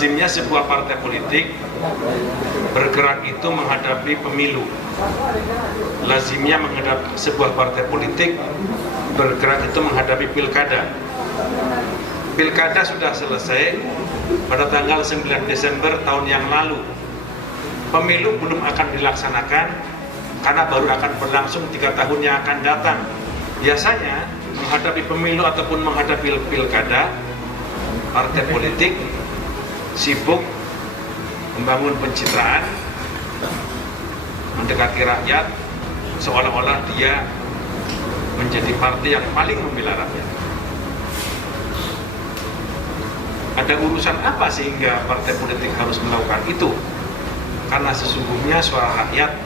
lazimnya sebuah partai politik bergerak itu menghadapi pemilu. Lazimnya menghadapi sebuah partai politik bergerak itu menghadapi pilkada. Pilkada sudah selesai pada tanggal 9 Desember tahun yang lalu. Pemilu belum akan dilaksanakan karena baru akan berlangsung 3 tahun yang akan datang. Biasanya menghadapi pemilu ataupun menghadapi pilkada, partai politik sibuk membangun pencitraan, mendekati rakyat, seolah-olah dia menjadi partai yang paling membela rakyat. Ada urusan apa sehingga partai politik harus melakukan itu? Karena sesungguhnya suara rakyat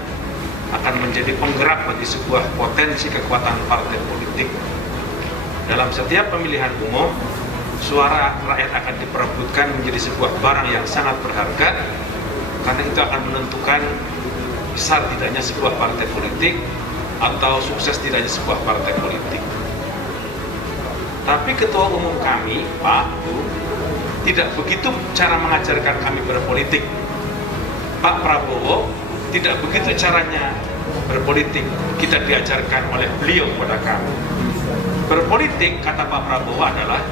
akan menjadi penggerak bagi sebuah potensi kekuatan partai politik. Dalam setiap pemilihan umum, suara rakyat akan diperebutkan menjadi sebuah barang yang sangat berharga, karena itu akan menentukan besar tidaknya sebuah partai politik atau sukses tidaknya sebuah partai politik. Tapi ketua umum kami, Pak Bu, tidak begitu cara mengajarkan kami berpolitik. Pak Prabowo tidak begitu caranya berpolitik, kita diajarkan oleh beliau kepada kami. Berpolitik, kata Pak Prabowo, adalah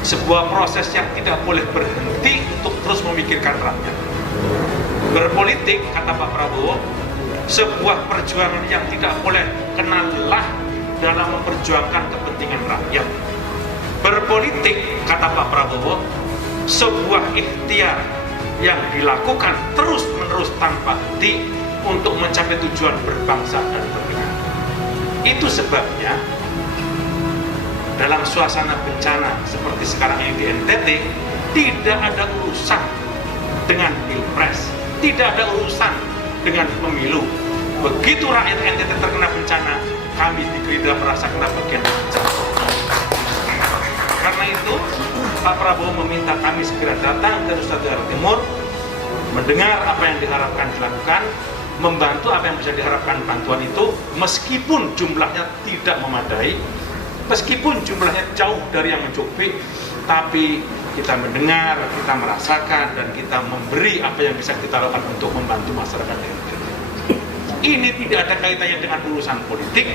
sebuah proses yang tidak boleh berhenti untuk terus memikirkan rakyat. Berpolitik, kata Pak Prabowo, sebuah perjuangan yang tidak boleh kena lelah dalam memperjuangkan kepentingan rakyat. Berpolitik, kata Pak Prabowo, sebuah ikhtiar yang dilakukan terus-menerus tanpa henti untuk mencapai tujuan berbangsa dan bernegara. Itu sebabnya dalam suasana bencana seperti sekarang ini di NTT, tidak ada urusan dengan pilpres, tidak ada urusan dengan pemilu. Begitu rakyat NTT terkena bencana, kami di Gerindra merasa kena bagian bencana. Karena itu, Pak Prabowo meminta kami segera datang ke Nusa Tenggara Timur, mendengar apa yang diharapkan dilakukan, membantu apa yang bisa diharapkan bantuan itu, meskipun jumlahnya tidak memadai, meskipun jumlahnya jauh dari yang mencukupi, tapi kita mendengar, kita merasakan, dan kita memberi apa yang bisa kita lakukan untuk membantu masyarakat NTT. Ini tidak ada kaitannya dengan urusan politik,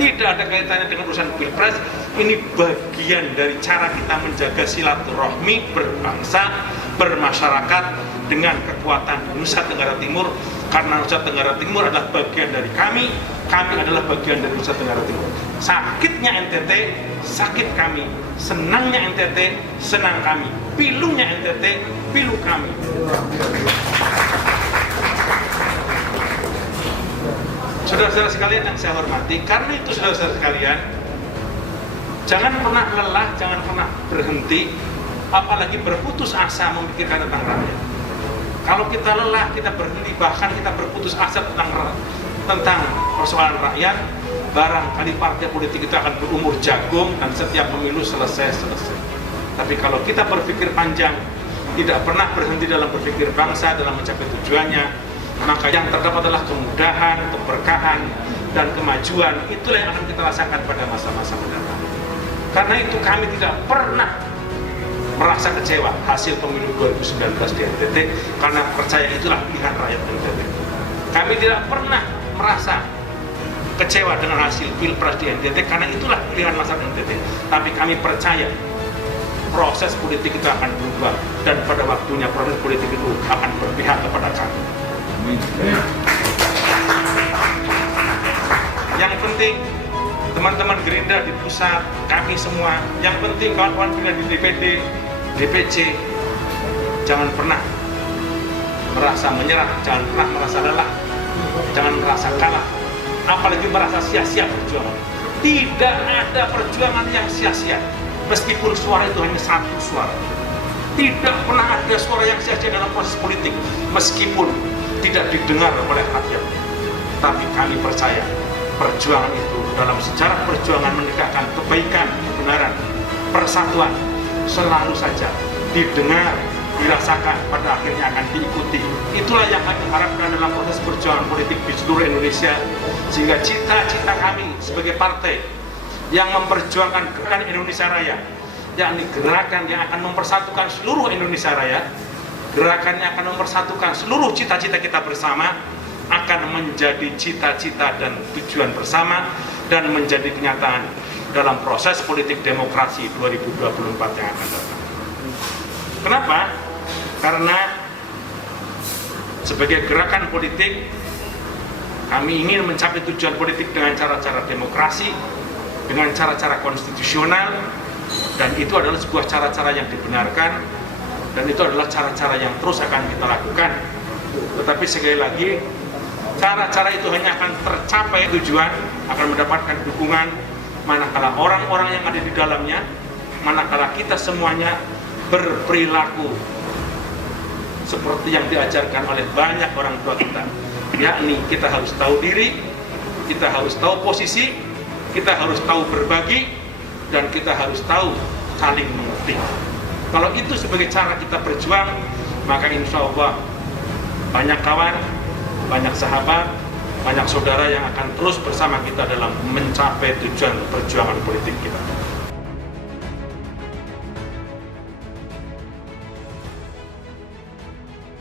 tidak ada kaitannya dengan urusan pilpres. Ini bagian dari cara kita menjaga silaturahmi berbangsa, bermasyarakat dengan kekuatan Nusa Tenggara Timur. Karena Nusa Tenggara Timur adalah bagian dari kami adalah bagian dari Nusa Tenggara Timur. Sakitnya NTT, sakit kami. Senangnya NTT, senang kami. Pilunya NTT, pilu kami. Saudara-saudara sekalian yang saya hormati, karena itu saudara-saudara sekalian, jangan pernah lelah, jangan pernah berhenti, apalagi berputus asa memikirkan tentang rakyat. Kalau kita lelah, kita berhenti, bahkan kita berputus asa tentang persoalan rakyat, barangkali partai politik kita akan berumur jagung dan setiap pemilu selesai. Tapi kalau kita berpikir panjang, tidak pernah berhenti dalam berpikir bangsa, dalam mencapai tujuannya, maka yang terdapat adalah kemudahan, keberkahan, dan kemajuan. Itulah yang akan kita rasakan pada masa-masa mendatang. Karena itu kami tidak pernah merasa kecewa hasil pemilu 2019 di NTT, karena percaya itulah pilihan rakyat NTT. Kami tidak pernah merasa kecewa dengan hasil pilpres di NTT, karena itulah pilihan masyarakat NTT. Tapi kami percaya proses politik itu akan berubah, dan pada waktunya proses politik itu akan berpihak kepada kami. Yang penting teman-teman Gerindra di pusat, kami semua, yang penting kawan-kawan Gerindra di DPD, DPC, jangan pernah merasa menyerah, jangan pernah merasa lelah, jangan merasa kalah, apalagi merasa sia-sia perjuangan. Tidak ada perjuangan yang sia-sia, meskipun suara itu hanya satu suara. Tidak pernah ada suara yang sia-sia dalam proses politik, meskipun tidak didengar oleh rakyat. Tapi kami percaya perjuangan itu dalam sejarah perjuangan menegakkan kebaikan, kebenaran, persatuan selalu saja didengar, dirasakan, pada akhirnya akan diikuti. Itulah yang kami harapkan dalam proses perjuangan politik di seluruh Indonesia, sehingga cita-cita kami sebagai partai yang memperjuangkan gerakan Indonesia Raya, yakni gerakan yang akan mempersatukan seluruh Indonesia Raya, Gerakannya akan mempersatukan seluruh cita-cita kita bersama, akan menjadi cita-cita dan tujuan bersama, dan menjadi kenyataan dalam proses politik demokrasi 2024 yang akan datang. Kenapa? Karena sebagai gerakan politik, kami ingin mencapai tujuan politik dengan cara-cara demokrasi, dengan cara-cara konstitusional, dan itu adalah sebuah cara-cara yang dibenarkan, dan itu adalah cara-cara yang terus akan kita lakukan. Tetapi sekali lagi, cara-cara itu hanya akan tercapai tujuan, akan mendapatkan dukungan manakala orang-orang yang ada di dalamnya, manakala kita semuanya berperilaku seperti yang diajarkan oleh banyak orang tua kita, yakni kita harus tahu diri, kita harus tahu posisi, kita harus tahu berbagi, dan kita harus tahu saling mengerti. Kalau itu sebagai cara kita berjuang, maka insya Allah banyak kawan, banyak sahabat, banyak saudara yang akan terus bersama kita dalam mencapai tujuan perjuangan politik kita.